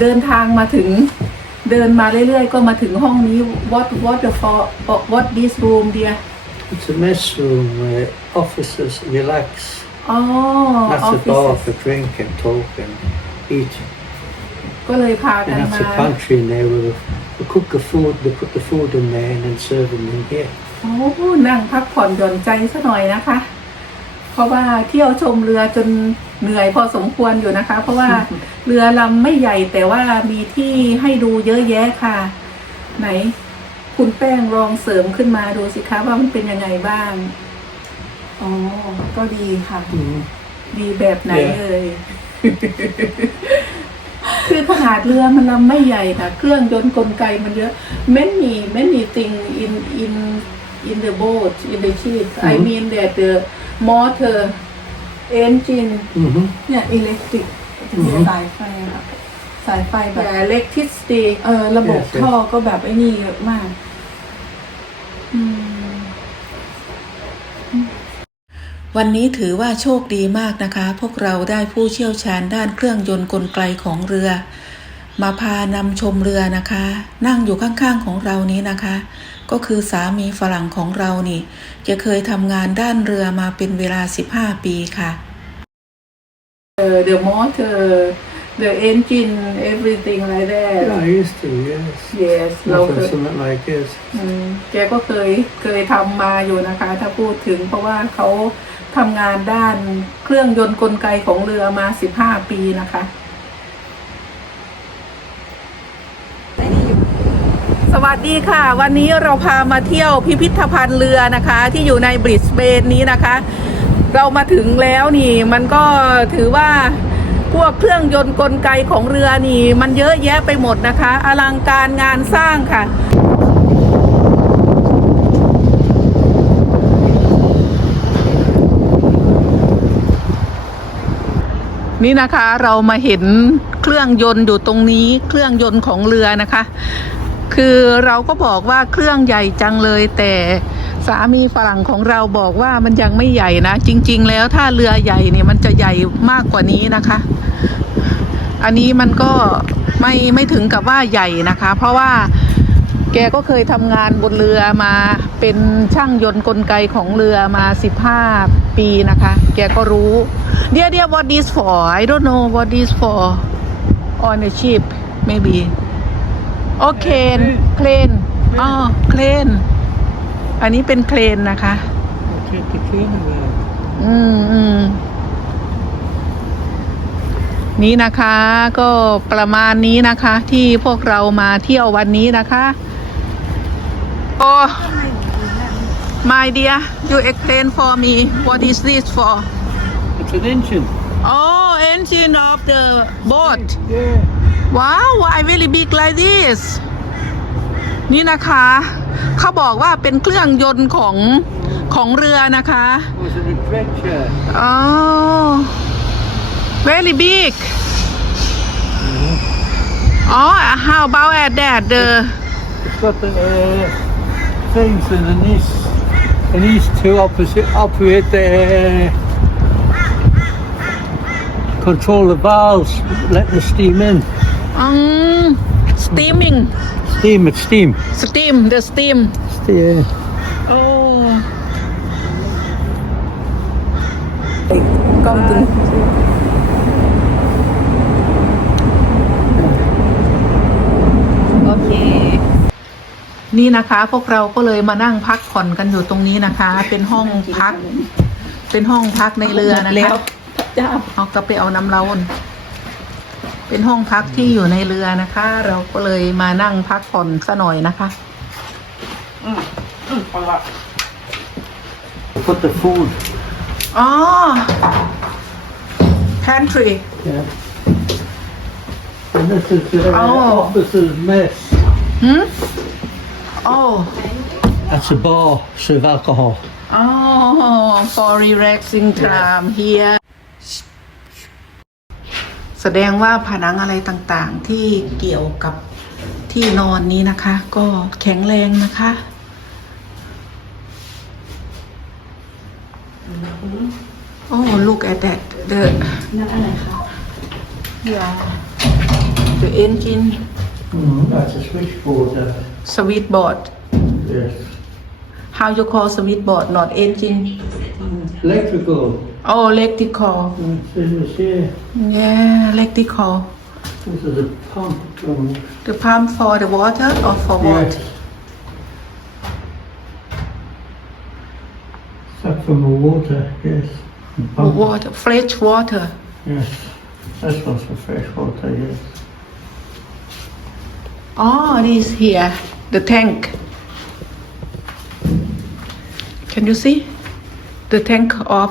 เดินทางมาถึงเดินมาเรื่อยๆ ก็มาถึงห้องนี้ what what the for what this room dear It's a mess room where officers relax. อ๋อ That's a bar offices for drink and talk and eat. ก็เลยพากัน And that's มา a pantry in there with a, they cook the food, they put the food in there and then serve them in here. โอ้นั่งพักผ่อนหย่อนใจซะหน่อยนะคะ เพราะว่าเที่ยวชมเรือจนเหนื่อยพอสมควรอยู่นะคะ เพราะว่าเรือลำไม่ใหญ่แต่ว่ามีที่ให้ดูเยอะแยะค่ะ ไหน คุณแป้งลองเสริมขึ้นมาดูสิคะว่ามันเป็นยังไงบ้างอ๋อก็ดีค่ะ ดีแบบไหนเอ่ยคือขนาดเรือมันลำไม่ใหญ่ค่ะเครื่องยนต์กลไกมันเยอะ many many thing in in in the boat in the ship I อือฮึ mean that the motor engine Mm-hmm. เนี่ยอิเล็กทริกอือฮึสายไฟอะสายไฟแบบ the electricity เออระบบ Yes, yes. ท่อก็แบบไอ้นี่เยอะมากอืมวันนี้ถือว่าโชคดีมากนะคะ พวกเราได้ผู้เชี่ยวชาญด้านเครื่องยนต์กลไกของเรือ มาพานำชมเรือนะคะ นั่งอยู่ข้างๆของเรานี้นะคะ ก็คือสามีฝรั่งของเรานี่ จะเคยทำงานด้านเรือมาเป็นเวลา 15 ปีค่ะ the motor the engine everything like that Yeah, I used to, yes. yes เรา Nothing เคย something like this. อืมแกก็เคยเคยทำมาอยู่นะคะ ถ้าพูดถึงเพราะว่าเขาทำงานด้านเครื่องยนต์กลไกของเรือมาสิบห้าปีนะคะ วัสดีค่ะ วันนี้เราพามาเที่ยวพิพิธภัณฑ์เรือนะคะ ที่อยู่ในบริสเบนนี้นะคะ เรามาถึงแล้วนี่ มันก็ถือว่าพวกเครื่องยนต์กลไกของเรือนี่ มันเยอะแยะไปหมดนะคะ อลังการงานสร้างค่ะนี่นะคะเรามาเห็นเครื่องยนต์อยู่ตรงนี้เครื่องยนต์ของเรือนะคะ คือเราก็บอกว่าเครื่องใหญ่จังเลยแต่สามีฝรั่งของเราบอกว่ามันยังไม่ใหญ่นะ จริง ๆ แล้วถ้าเรือใหญ่เนี่ยมันจะใหญ่มากกว่านี้นะคะ อันนี้มันก็ไม่ไม่ถึงกับว่าใหญ่นะคะ เพราะว่าแกก็เคยทำงานบนเรือมาเป็นช่างยนต์กลไกของเรือมา 15 ปีนะคะ แกก็รู้เดี๋ยวเดี๋ยว what is for I don't know what is for on a ship maybe โอเคเครนอ๋อเครนอันนี้เป็นเครนนะคะ I'll take the train away. อืมอืมนี่นะคะก็ประมาณนี้นะคะ ที่พวกเรามาเที่ยววันนี้นะคะโอ้ my dear you explain for me what is this for It's an engine. oh engine of the boat Yeah. Wow why very big like this นี่นะคะ เขาบอกว่าเป็นเครื่องยนต์ของของเรือนะคะ It was an adventure. Oh, very big. Oh, how about at that? The It's got the uh, things and then these and these two opposite operate the uh, control the valves, let the steam in. Um, steaming, Steam, it's steam. steam, the steam. Yeah. Oh. กล้องตึงโอเคนี่นะคะ พวกเราก็เลยมานั่งพักผ่อนกันอยู่ตรงนี้นะคะ เป็นห้องพัก เป็นห้องพักในเรือนะแล้คะวจ้าเอากลับไปเอาน้ำร้อน เป็นห้องพักที่อยู่ในเรือนะคะ เราก็เลยมานั่งพักผ่อนซะหน่อยนะคะ Put the food. อ๋อ pantry Yeah. And this is the uh, Oh. officer's mess. หืมโอ้ That's a bar, serve alcohol. อ๋อ for relaxing time here แสดงว่าผนังอะไรต่างๆ ที่เกี่ยวกับที่นอนนี้นะคะ ก็แข็งแรงนะคะโอ้ look at that the นั่นอะไรคะ yeah the engine Mm, that's a switchboard. Uh, switchboard yes. how you call switchboard not engine Electrical. oh electrical Mm, This is here. yeah electrical This is a pump. Um, the pump for the water or for what yes. Suck from the water. Yes. Pump. water fresh water Yes. This one's for fresh water. Yes. oh this here the tank can you see the tank of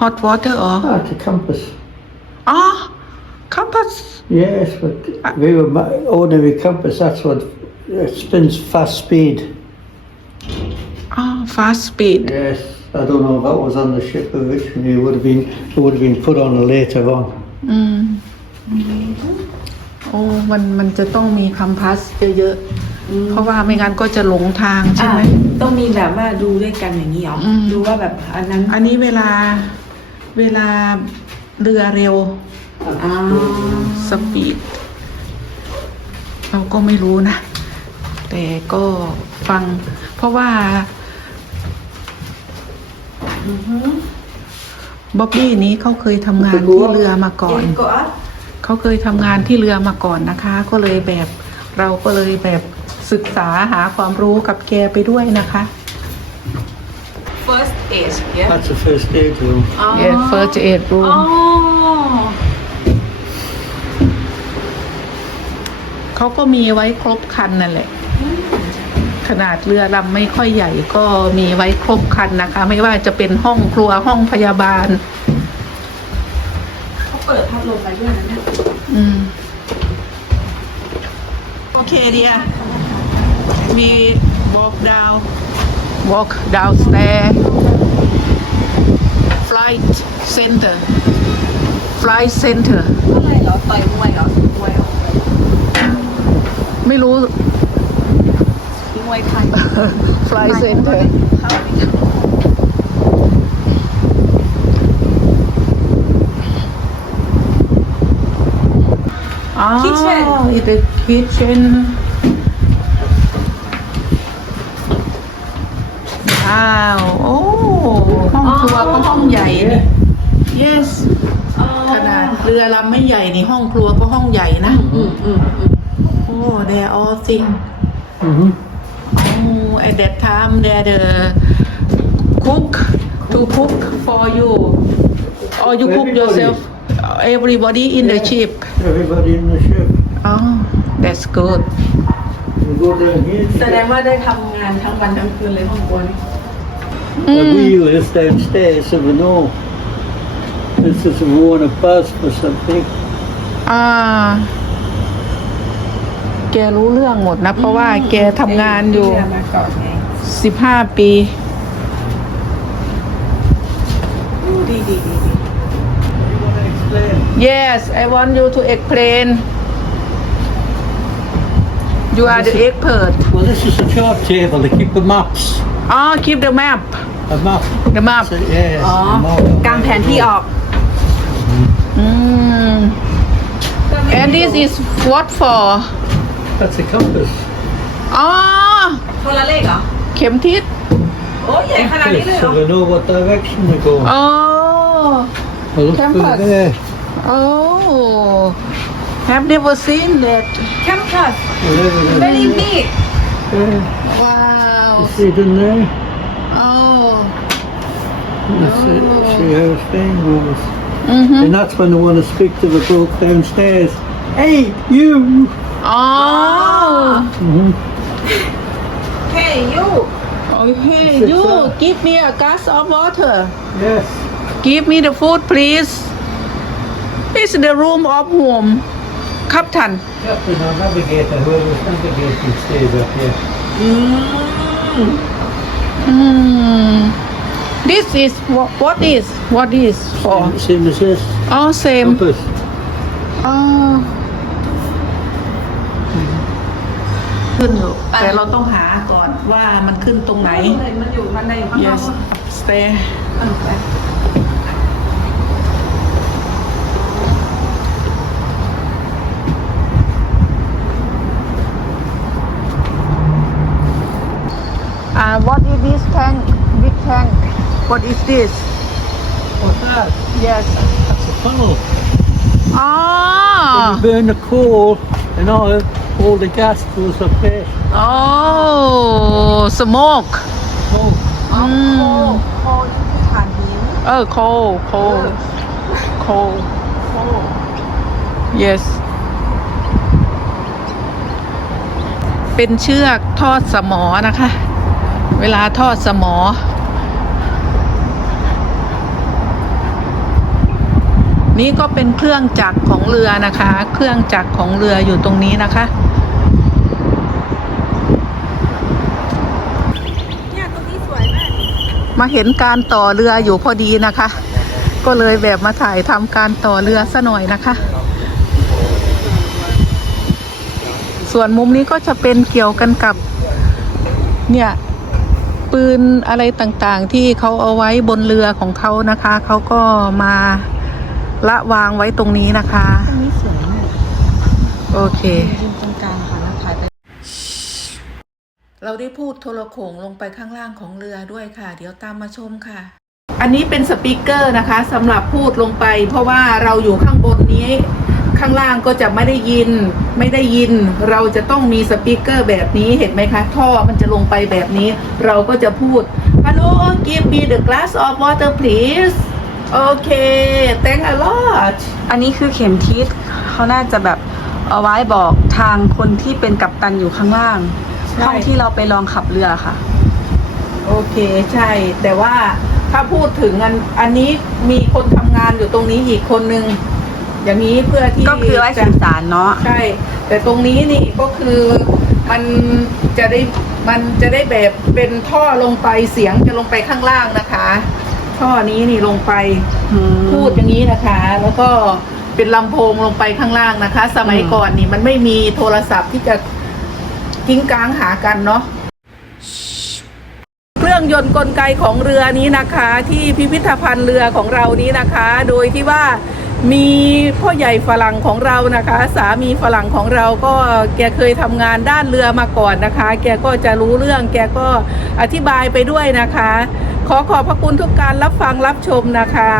hot water or Ah, it's a compass. ah compass Yes, but we were ma- ordinary compass. That's what it spins fast speed. ah fast speed Yes, I don't know if that was on the ship originally. It would have been. It would have been put on later on. อืมโอ้มันมันจะต้องมีคัมพัสเยอะๆเพราะว่าไม่งั้นก็จะหลงทางใช่ไหม อะ ต้องมีแบบว่าดูด้วยกันอย่างนี้เหรออม ดูว่าแบบอันนั้นอันนี้เวลาเวลาเรือเร็วอ่าสปีด เราก็ไม่รู้นะ แต่ก็ฟัง เพราะว่าบ๊อบบี้นี้เขาเคยทำงานที่เรือมาก่อนเย็นก็อะเขาเคยทำงานที่เรือมาก่อนนะคะ ก็เลยแบบเราก็เลยแบบ ศึกษาหาความรู้กับแกไปด้วยนะคะ first aid yeah That's the first aid room. yeah first aid อ๋ room อเขาก็มีไว้ครบคันนั่นแหละ ขนาดเรือลำไม่ค่อยใหญ่ก็มีไว้ครบคันนะคะ ไม่ว่าจะเป็นห้องครัวห้องพยาบาล เขาเปิดพัดลมไปด้วยนะเนี่ยอืม โอเคเดีย มี walk down walk downstairs flight center flight center อะไรเหรอต่อยมวยเหรอมวยเหรอ ไม่รู้ มวยไทย flight center เข้าไป อ๋อ Kitchen in the kitchen ญ่นี่ห้องครัวก็ห้องใหญ่นะอืมอืมอืมโอ้ there all thing Mm-hmm. oh at that time there the cook to cook for you or you cook Everybody. yourself everybody in the ship Everybody in the ship. oh that's good We go down here. แสดงว่าได้ทำงานทั้งวันทั้งคืนเลยห้องครัวนี่ The wheel is downstairs, so we know. This is a worn a bus or something. อ่า แกรู้เรื่องหมดนะ เพราะว่าแกทำงานอยู่เรีมาก่อนไงสิบห้าปี ดีดีดีดี You want to explain? yes I want you to explain you are the expert Well, this is a chart table to keep the maps. oh keep the map A map. the map So, yes. อ๋อ a map. กางแผนที่ออก อืม and this is what for That's a compass. อ๋อ โทรเลขเหรอ เข็มทิศ โอ้ยใหญ่ขนาดนี้เลย Okay, เหรอ so we know what direction to go. อ๋อ Well, look compass. through there. oh have never seen that แคมปัส Well, there it is. very big There. wow You see it in there? oh You see, see how it's being goes. Mm-hmm. And that's when they want to speak to the bloke downstairs. Hey, you! Oh! Mm-hmm. Hey, you! Oh, hey, you! Uh, give me a glass of water. Yes. Give me the food, please. It's the room of whom? Captain. Captain, our navigator, who was navigating, stays up here. Mm. Hmm. This is what, what is what is for Same as this. oh same Compass. อ๋อขึ้นอยู่แต่เราต้องหาก่อนว่ามันขึ้นตรงไหน มันอยู่มันในอยู่ข้างนอก yes upstairs เออไป อ What is this What's that? Yes That's a funnel. อ๋อ When you burn the coal and all, all the gas goes up there. โอ้ smoke Oh, อืมโคนี่คือฐานหินเออ coal coal coal yes เป็นเชือกทอดสมอนะคะ เวลาทอดสมอ นี่ก็เป็นเครื่องจักรของเรือนะคะ เครื่องจักรของเรืออยู่ตรงนี้นะคะเนี่ยตรงนี้สวยมากมาเห็นการต่อเรืออยู่พอดีนะคะ ก็เลยแบบมาถ่ายทำการต่อเรือซะหน่อยนะคะ ส่วนมุมนี้ก็จะเป็นเกี่ยวกันกับ เนี่ยปืนอะไรต่างๆที่เขาเอาไว้บนเรือของเขานะคะ เขาก็มา ละวางไว้ตรงนี้นะคะตรงนี้สวยมากโอเค ยืนตรงกลางค่ะแล้วถ่ายไป เราได้พูดโทรโขงลงไปข้างล่างของเรือด้วยค่ะ เดี๋ยวตามมาชมค่ะ อันนี้เป็นสปีกเกอร์นะคะสำหรับพูดลงไป เพราะว่าเราอยู่ข้างบนนี้ ข้างล่างก็จะไม่ได้ยิน ไม่ได้ยิน เราจะต้องมีสปีกเกอร์แบบนี้เห็นไหมคะ ท่อมันจะลงไปแบบนี้ เราก็จะพูด Hello give me the glass of water please โอเค thank a lot อันนี้คือเข็มทิศเขาน่าจะแบบเอาไว้บอกทางคนที่เป็นกัปตันอยู่ข้างล่างใช่ ห้องที่เราไปลองขับเรือค่ะ โอเคใช่ แต่ว่าถ้าพูดถึงอันอันนี้มีคนทำงานอยู่ตรงนี้อีกคนนึง อย่างนี้เพื่อที่ก็คือไว้จะสื่อสารเนาะใช่ แต่ตรงนี้นี่ก็คือมันจะได้มันจะได้แบบเป็นท่อลงไปเสียงจะลงไปข้างล่างนะคะ ท่อนี้นี่ลงไปอืมพูดอย่างนี้นะคะ แล้วก็เป็นลำโพงลงไปข้างล่างนะคะ สมัยอืมก่อนนี่มันไม่มีโทรศัพท์ที่จะกิ้งกลางหากันเนาะเครื่องยนต์กลไกของเรือนี้นะคะ ที่พิพิธภัณฑ์เรือของเรานี้นะคะ โดยที่ว่า มีพ่อใหญ่ฝรั่งของเรานะคะ สามีฝรั่งของเราก็แกเคยทำงานด้านเรือมาก่อนนะคะ แกก็จะรู้เรื่อง แกก็อธิบายไปด้วยนะคะ ขอขอบพระคุณทุกการรับฟังรับชมนะคะ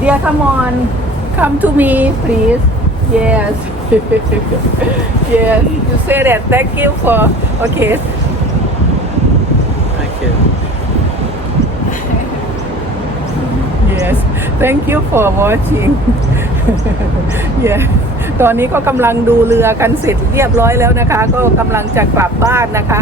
Dear come on come to me please yes yes you say that thank you for okay thank you. Yes thank you for watching yeah ตอนนี้ก็กำลังดูเรือกันเสร็จเรียบร้อยแล้วนะคะ ก็กำลังจะกลับบ้านนะคะ